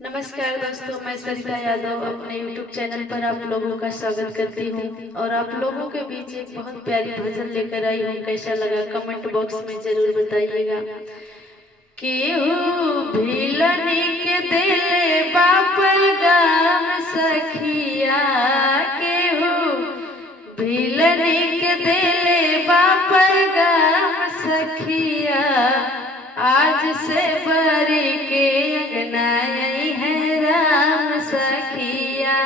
नमस्कार दोस्तों, मैं सरिता यादव अपने YouTube चैनल पर आप लोगों का स्वागत करती हूँ और आप लोगों के बीच एक बहुत प्यारी भजन लेकर आई हूँ। कैसा लगा कमेंट बॉक्स में जरूर बताइएगा। केहू भिलनी के दिले बाप गाम सखिया, केहू भिलनी के दिले बाप गाम सखिया, आज से बरी के अंगनाई है राम सखिया,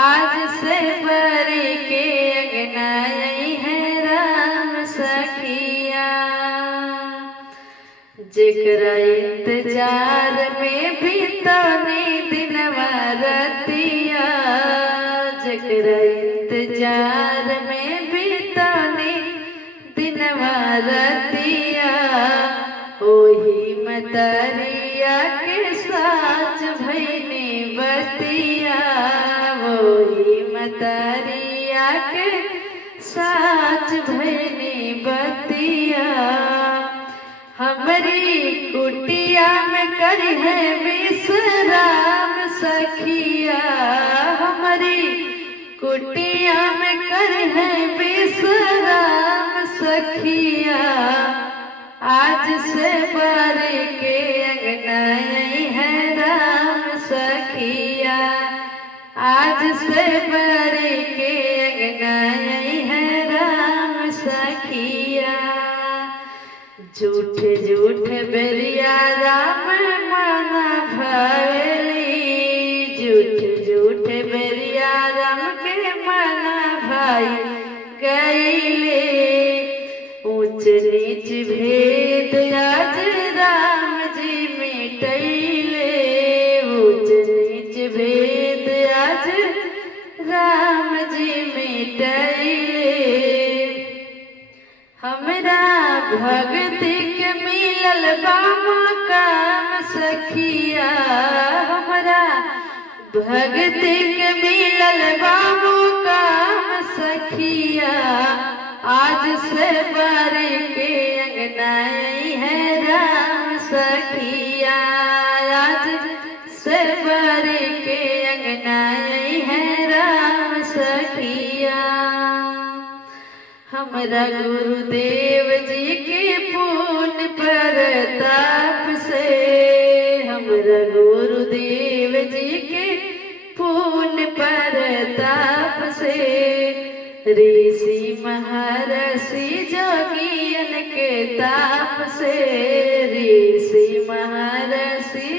आज से बरी के अंगनाई है राम सखिया। जेकरा इंतजार में बीतनी दिनवा रतिया, जेकरा इंतजार में बीतनी दिनवा रतिया, ओही मतरिया के साच भैनी बतिया, वही मतरिया के साच भैनी बतिया। हमारी कुटिया में करी है विश्राम सखिया, हमारी कुटिया में करी है विश्राम सखिया, आज से बरी के अंगनाई है राम सखिया, आज से बरी के अंगनाई है राम सखिया। झूठे झूठे बेरिया राम माना भैली, झूठे झूठे बेरिया राम के माना भाई गईले, ऊंच नीच भेद आज राम जी मिटैले, ऊंच नीच भेद आज राम जी मिटैले। हमरा भक्ति के मिलल बा मकाम सखिया, हमरा भक्ति के मिलल बा मकाम सखिया, आज से बरी के अंगनाई है राम सखिया, आज से बरी के अंगनाई है राम सखिया। हमरा गुरुदेव जी के पुण्य प्रताप से, हमरा गुरुदेव जी के पुण्य प्रताप से, ऋषि महर्षि जोगियन के ताप से, ऋषि महर्षि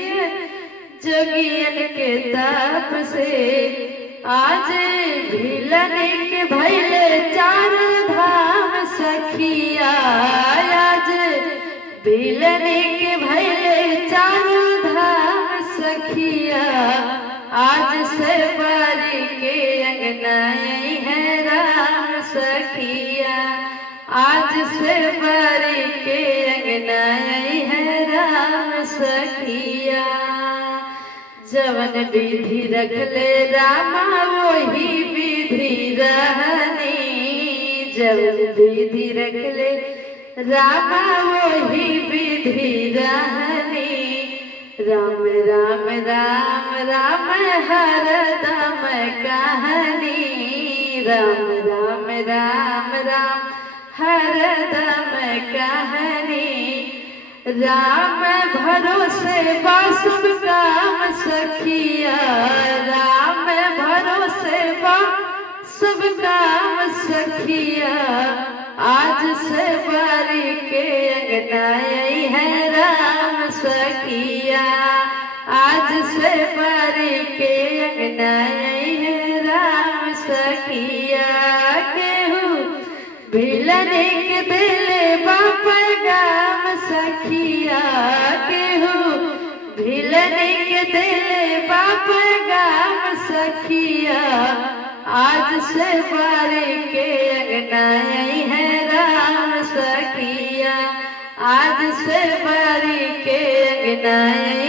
जोगियन के ताप से, आज भिलनी के भैले चार धाम सखिया, आज भिलनी के भैले चार धाम सखिया, आज से बरी के अंगनाई है राम सखिया, आज से बरी के अंगनाई है राम सखिया। जवन विधि रखले रामा वही विधि रहनी, जवन विधि रखले रामा वही विधि रहनी, राम राम राम राम हरदम कहानी, राम राम राम राम हरदम कहानी। राम भरोसे बा शुभ काम सखिया, राम भरोसे बा शुभ काम सखिया, आज से बरी के अंगनाई है राम सखिया, आज से बरी के अंगनाई है राम सखिया। केहू भिलनी के दिले बाप गाम सखिया, केहू भिलनी के दिले बाप गाम सखिया, आज से बरी के अंगनाई है राम सखिया, आज से बरी के अंगनाई